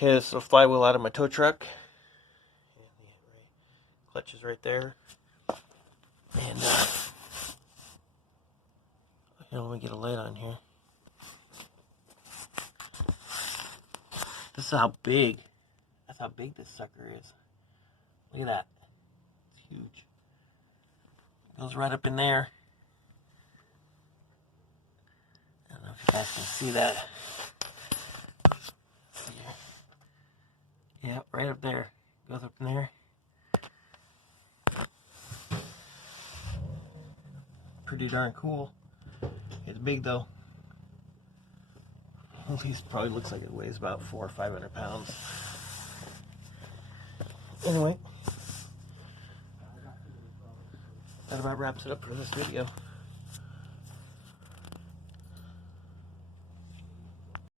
Okay, this is the flywheel out of my tow truck. Clutch is right there. And let me get a lid on here. This is how big. That's how big this sucker is. Look at that. It's huge. It goes right up in there. I don't know if you guys can see that. See here. Yeah, right up there. Goes up in there. Pretty darn cool. It's big though. At least probably looks like it weighs about 400 or 500 pounds. Anyway, that about wraps it up for this video.